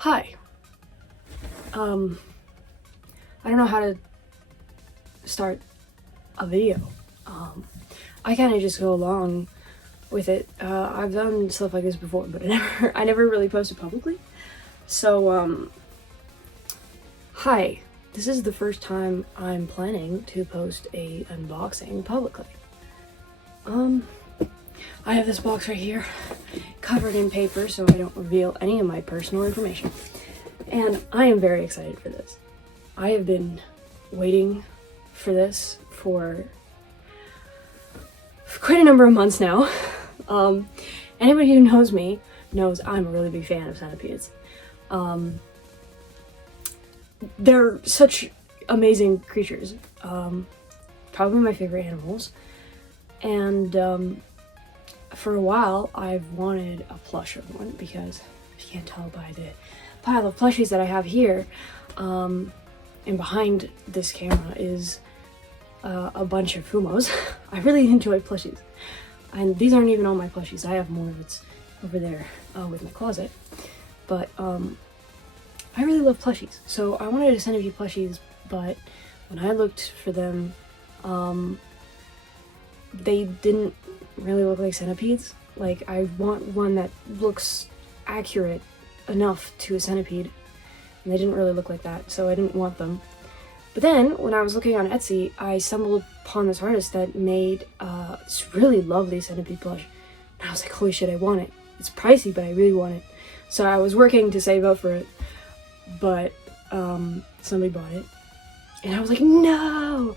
Hi. I don't know how to start a video. I kind of just go along with it. I've done stuff like this before, but I never really posted publicly. So, hi. This is the first time I'm planning to post a unboxing publicly. I have this box right here, covered in paper so I don't reveal any of my personal information. And I am very excited for this. I have been waiting for this for quite a number of months now. Anybody who knows me knows I'm a really big fan of centipedes. They're such amazing creatures. Probably my favorite animals. And for a while I've wanted a plush of one, because if you can't tell by the pile of plushies that I have here, and behind this camera is a bunch of Fumos. I really enjoy plushies. And these aren't even all my plushies. I have more that's over there with my closet. But I really love plushies. So I wanted a Centipede plushies, but when I looked for them, they didn't really look like centipedes. Like, I want one that looks accurate enough to a centipede, and they didn't really look like that, so I didn't want them. But then, when I was looking on Etsy, I stumbled upon this artist that made this really lovely centipede plush. And I was like, holy shit, I want it. It's pricey, but I really want it. So I was working to save up for it, but somebody bought it. And I was like, no!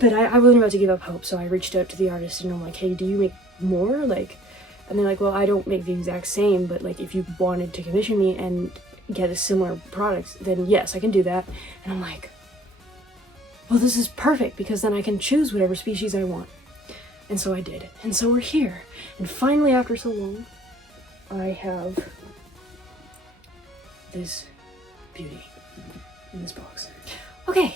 But I wasn't about to give up hope, so I reached out to the artist and I'm like, hey, do you make more? Like, and they're like, well, I don't make the exact same, but like, if you wanted to commission me and get a similar product, then yes, I can do that. And I'm like, well, this is perfect, because then I can choose whatever species I want. And so I did. And so we're here. And finally, after so long, I have this beauty in this box. Okay.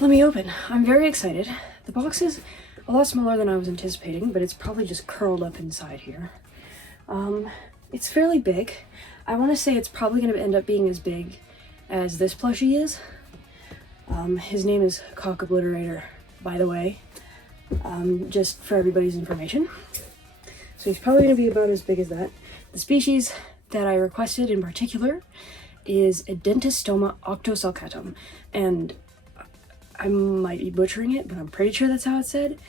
Let me open. I'm very excited. The box is a lot smaller than I was anticipating, but it's probably just curled up inside here. It's fairly big. I want to say it's probably going to end up being as big as this plushie is. His name is Cock Obliterator, by the way, just for everybody's information. So he's probably going to be about as big as that. The species that I requested in particular is Edentostoma octosulcatum, and I might be butchering it, but I'm pretty sure that's how it's said.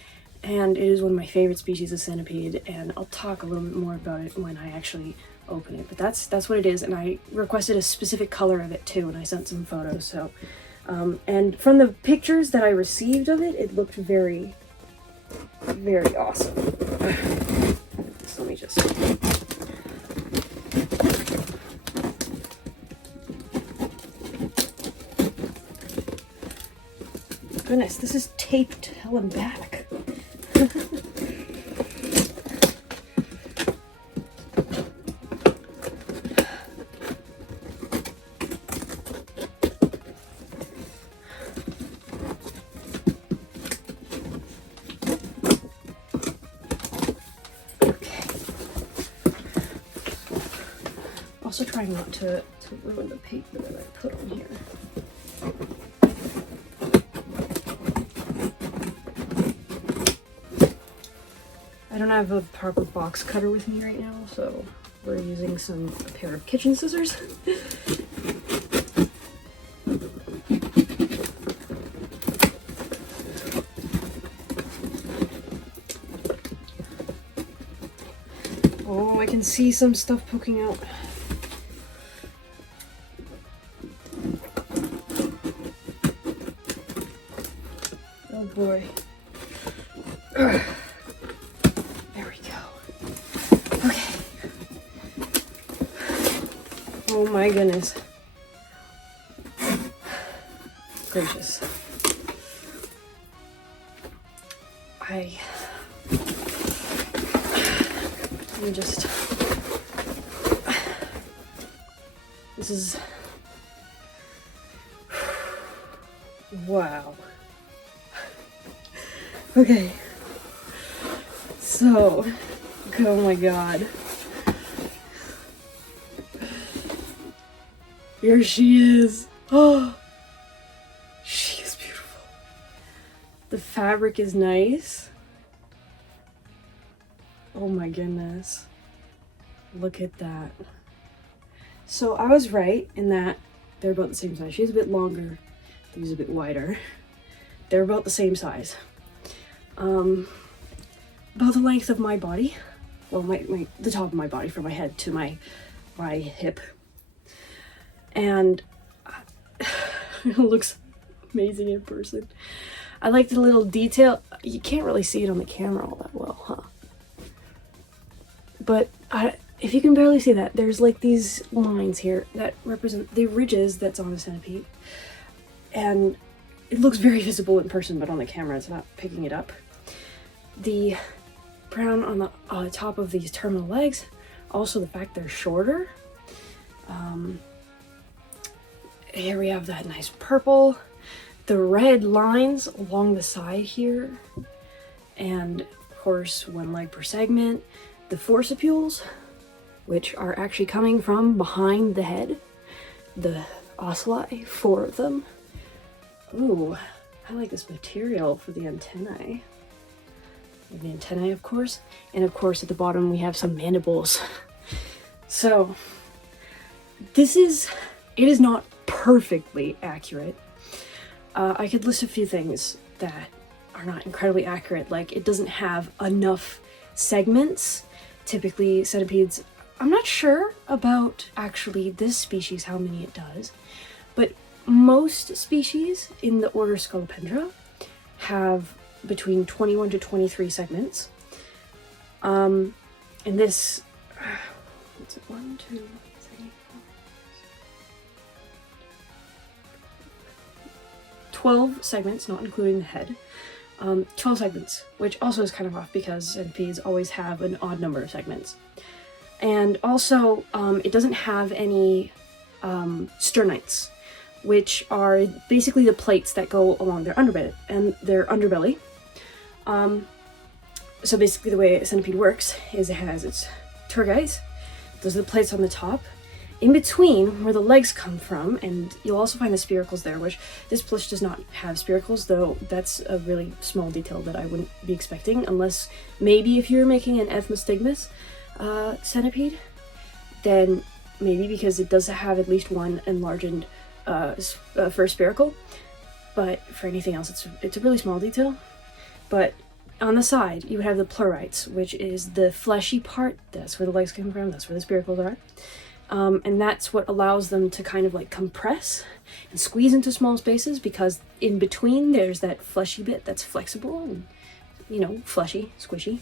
And it is one of my favorite species of centipede, and I'll talk a little bit more about it when I actually open it. But that's what it is, and I requested a specific color of it too, and I sent some photos. So, and from the pictures that I received of it, it looked very, very awesome. So let me just... Goodness, this is taped hell and back. Okay. Also trying not to ruin the paper that I put on here. I don't have a proper box cutter with me right now, so we're using a pair of kitchen scissors. Oh, I can see some stuff poking out. Oh boy. Ugh. Oh my goodness. Gracious. Let me just... This is... Wow. Okay. So, oh my god. Here she is. Oh, she is beautiful. The fabric is nice. Oh my goodness. Look at that. So I was right in that they're about the same size. She's a bit longer. He's a bit wider. They're about the same size. About the length of my body. Well, the top of my body from my head to my hip. And it looks amazing in person. I like the little detail. You can't really see it on the camera all that well, huh? But if you can barely see that, there's like these lines here that represent the ridges that's on the centipede. And it looks very visible in person, but on the camera it's not picking it up. The brown on the top of these terminal legs, also the fact they're shorter. Here we have that nice purple, the red lines along the side here, and of course 1 leg per segment. The forcipules, which are actually coming from behind the head, the ocelli, 4 of them. Ooh, I like this material for the antennae. The antennae, of course, and of course at the bottom we have some mandibles. So it is not perfectly accurate. I could list a few things that are not incredibly accurate, like it doesn't have enough segments. Typically centipedes, I'm not sure about actually this species how many it does, but most species in the order Scolopendra have between 21 to 23 segments. And this, what's it, 1, 2, 3, 4, 12 segments, not including the head. 12 segments, which also is kind of off because centipedes always have an odd number of segments. And also, it doesn't have any sternites, which are basically the plates that go along their underbelly. So basically the way a centipede works is it has its tergites, those are the plates on the top, in between where the legs come from, and you'll also find the spiracles there, which this plush does not have spiracles, though that's a really small detail that I wouldn't be expecting, unless maybe if you're making an ethmostigmus centipede, then maybe, because it does have at least 1 enlarged first spiracle, but for anything else it's a really small detail. But on the side you would have the pleurites, which is the fleshy part. That's where the legs come from, that's where the spiracles are. And that's what allows them to kind of like compress and squeeze into small spaces, because in between there's that fleshy bit that's flexible and, you know, fleshy, squishy.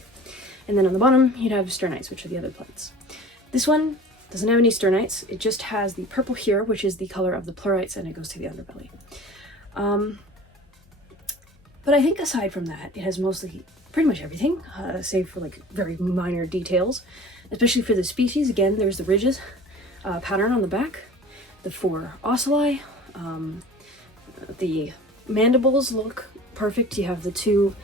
And then on the bottom you'd have sternites, which are the other plates. This one doesn't have any sternites, it just has the purple here, which is the color of the pleurites, and it goes to the underbelly. But I think aside from that, it has mostly pretty much everything, save for like very minor details, especially for the species. Again, there's the ridges pattern on the back, the 4 ocelli, the mandibles look perfect. You have the 2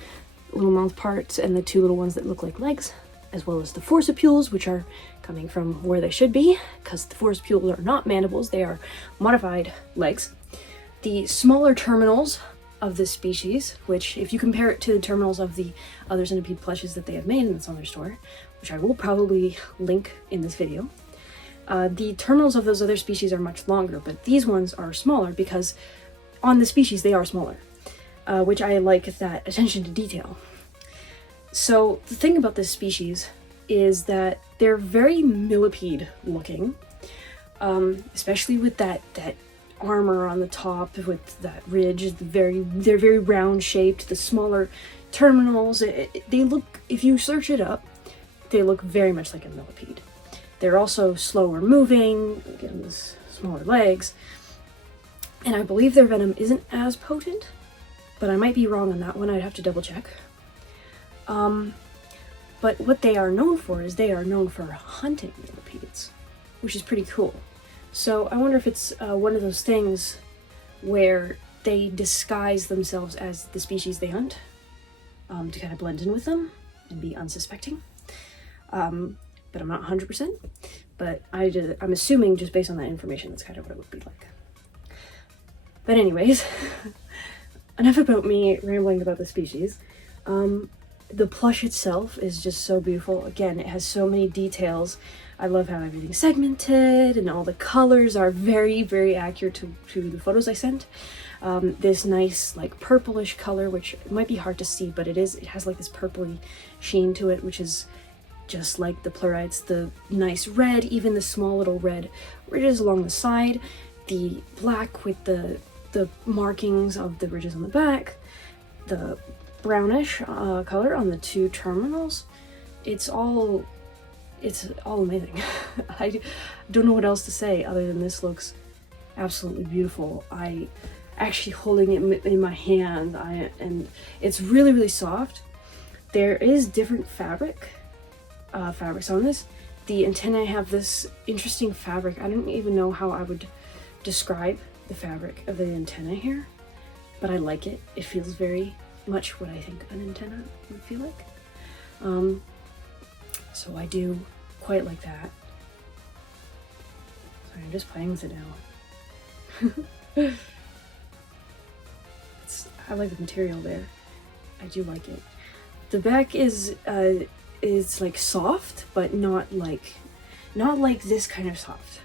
little mouth parts and the 2 little ones that look like legs, as well as the forcipules, which are coming from where they should be, because the forcipules are not mandibles, they are modified legs. The smaller terminals of this species, which if you compare it to the terminals of the other centipede plushes that they have made in the Summer store, which I will probably link in this video, the terminals of those other species are much longer, but these ones are smaller because on the species they are smaller, which I like that attention to detail. So the thing about this species is that they're very millipede looking, especially with that armor on the top with that ridge. They're very round shaped. The smaller terminals, they look, if you search it up, they look very much like a millipede. They're also slower moving, again, with smaller legs, and I believe their venom isn't as potent, but I might be wrong on that one. I'd have to double check. But what they are known for is they are known for hunting millipedes, which is pretty cool. So I wonder if it's one of those things where they disguise themselves as the species they hunt, to kind of blend in with them and be unsuspecting. but I'm not 100%. But I'm assuming just based on that information, that's kind of what it would be like. But anyways, enough about me rambling about the species. The plush itself is just so beautiful. Again, it has so many details. I love how everything's segmented and all the colors are very, very accurate to the photos I sent. This nice like purplish color, which might be hard to see, but it has like this purpley sheen to it, which is just like the plurites. The nice red, even the small little red ridges along the side, the black with the markings of the ridges on the back, the brownish color on the two terminals. It's all amazing. I don't know what else to say other than this looks absolutely beautiful. I actually holding it in my hand, and it's really, really soft. There is different fabrics on this. The antennae have this interesting fabric. I don't even know how I would describe the fabric of the antenna here, but I like it. It feels very much what I think an antenna would feel like. So I do quite like that. Sorry, I'm just playing with it now. I like the material there. I do like it. The back is like soft, but not like this kind of soft.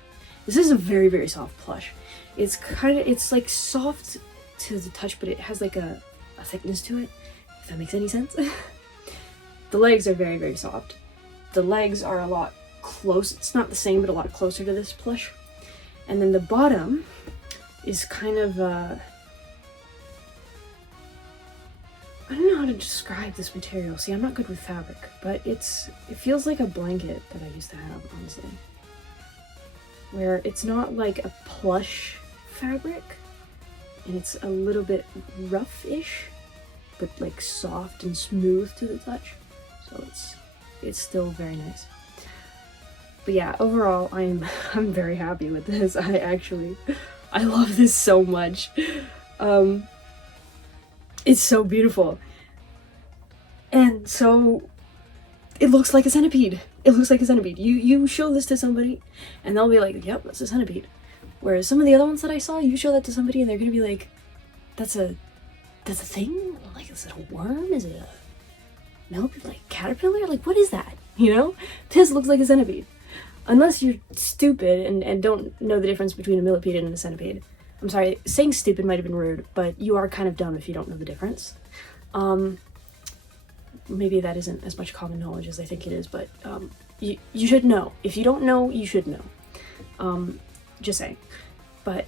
This is a very, very soft plush. It's like soft to the touch, but it has like a thickness to it, if that makes any sense. The legs are very, very soft. The legs are a lot close. It's not the same, but a lot closer to this plush. And then the bottom is kind of I don't know how to describe this material. See, I'm not good with fabric, but it feels like a blanket that I used to have, honestly. Where it's not like a plush fabric, and it's a little bit rough-ish, but like soft and smooth to the touch. So it's still very nice. But yeah, overall, I'm very happy with this. I love this so much. It's so beautiful. And so it looks like a centipede. It looks like a centipede. You show this to somebody and they'll be like, yep, that's a centipede. Whereas some of the other ones that I saw, you show that to somebody and they're gonna be like, that's a thing? Like, is it a worm? Is it a millipede, like caterpillar? Like, what is that? You know? This looks like a centipede. Unless you're stupid and don't know the difference between a millipede and a centipede. I'm sorry, saying stupid might have been rude, but you are kind of dumb if you don't know the difference. Maybe that isn't as much common knowledge as I think it is, but you should know. If you don't know, you should know. Just saying. But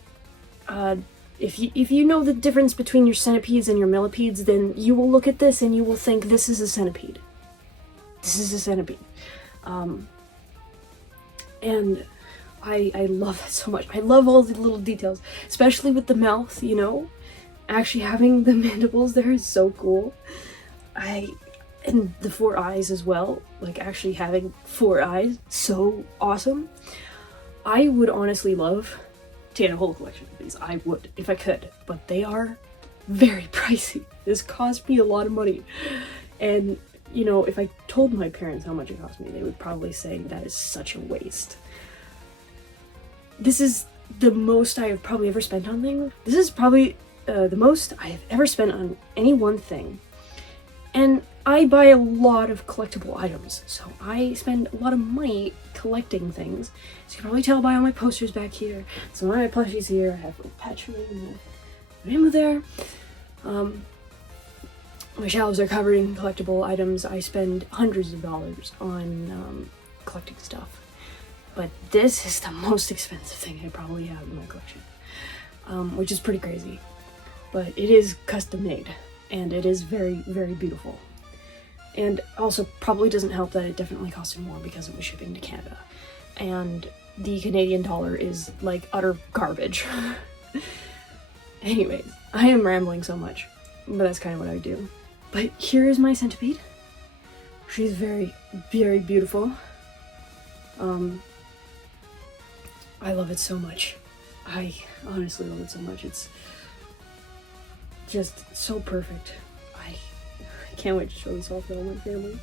if you know the difference between your centipedes and your millipedes, then you will look at this and you will think, this is a centipede. This is a centipede. And I love that so much. I love all the little details, especially with the mouth, you know? Actually having the mandibles there is so cool. And the 4 eyes as well, like actually having 4 eyes, so awesome. I would honestly love to get a whole collection of these. I would, if I could, but they are very pricey. This cost me a lot of money. And, you know, if I told my parents how much it cost me, they would probably say that is such a waste. This is the most I have probably ever spent on things. This is probably the most I have ever spent on any one thing. And I buy a lot of collectible items, so I spend a lot of money collecting things. As you can probably tell by all my posters back here, some of my plushies here, I have a Patrick and Rainbow there. My shelves are covered in collectible items. I spend hundreds of dollars on collecting stuff. But this is the most expensive thing I probably have in my collection, which is pretty crazy. But it is custom made, and it is very, very beautiful. And also probably doesn't help that it definitely costed more because it was shipping to Canada. And the Canadian dollar is like utter garbage. Anyways, I am rambling so much, but that's kind of what I do. But here is my centipede. She's very, very beautiful. I love it so much. I honestly love it so much. It's just so perfect. I can't wait to show this off to all my family.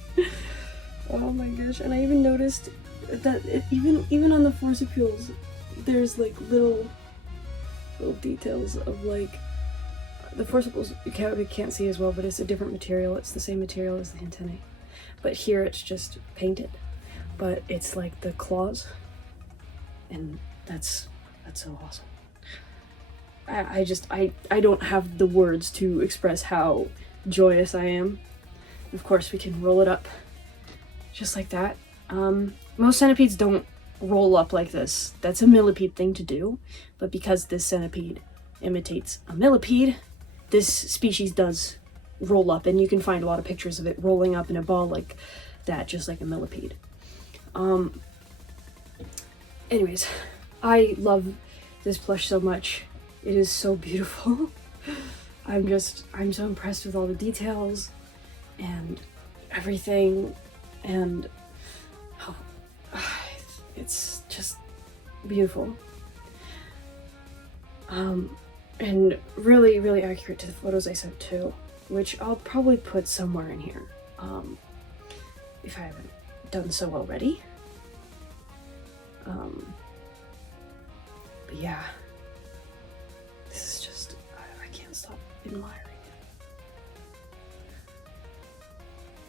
Oh my gosh, and I even noticed that even on the forcipules, there's like little details of like the forcipules you can't see as well, but it's a different material. It's the same material as the antennae, but here it's just painted, but it's like the claws, and that's so awesome. I don't have the words to express how joyous I am. Of course, we can roll it up just like that. Most centipedes don't roll up like this. That's a millipede thing to do, but because this centipede imitates a millipede, this species does roll up, and you can find a lot of pictures of it rolling up in a ball like that, just like a millipede. Anyways, I love this plush so much. It is so beautiful. I'm so impressed with all the details and everything, and it's just beautiful. And really, really accurate to the photos I sent too, which I'll probably put somewhere in here, if I haven't done so already. But yeah, this is just, I can't stop admiring it.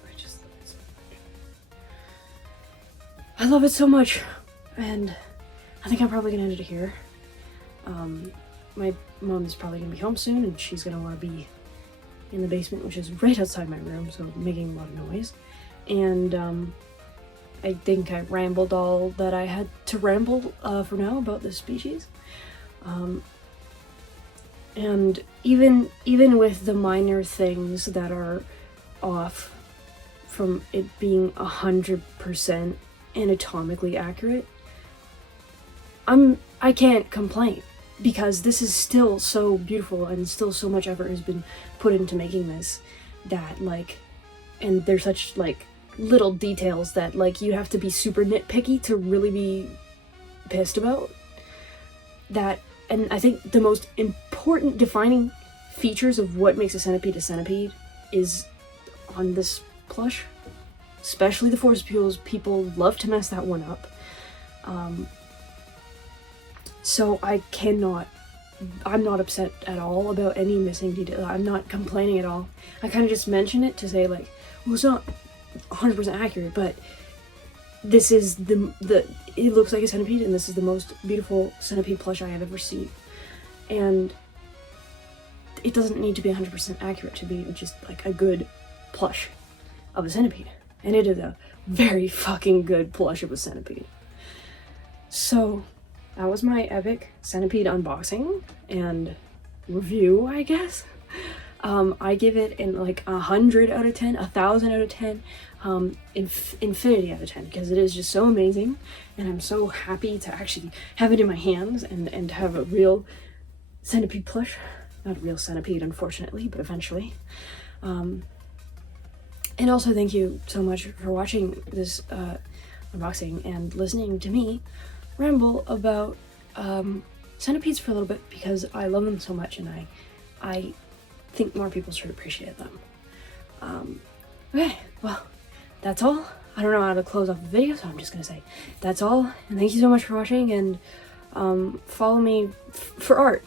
I just love it so much. I love it so much, and I think I'm probably gonna end it here. My mom is probably gonna be home soon, and she's gonna want to be in the basement, which is right outside my room, so making a lot of noise. And I think I rambled all that I had to ramble for now about this species. And even with the minor things that are off from it being 100% anatomically accurate, I can't complain, because this is still so beautiful, and still so much effort has been put into making this, that like, and there's such like little details that like you have to be super nitpicky to really be pissed about that. And I think the most important defining features of what makes a centipede is on this plush, especially the forcipules. People love to mess that one up. So I'm not upset at all about any missing detail. I'm not complaining at all. I kind of just mention it to say like, well, it's not 100% accurate, but this is it looks like a centipede, and this is the most beautiful centipede plush I have ever seen. And it doesn't need to be 100% accurate to be just like a good plush of a centipede. And it is a very fucking good plush of a centipede. So that was my epic centipede unboxing and review, I guess. I give it in like 100 out of 10, 1,000 out of 10, infinity out of 10, because it is just so amazing, and I'm so happy to actually have it in my hands and have a real centipede plush. Not a real centipede, unfortunately, but eventually. And also thank you so much for watching this unboxing and listening to me ramble about centipedes for a little bit, because I love them so much, and I think more people should appreciate them. Okay, well, that's all. I don't know how to close off the video, so I'm just gonna say that's all, and thank you so much for watching, and follow me for art.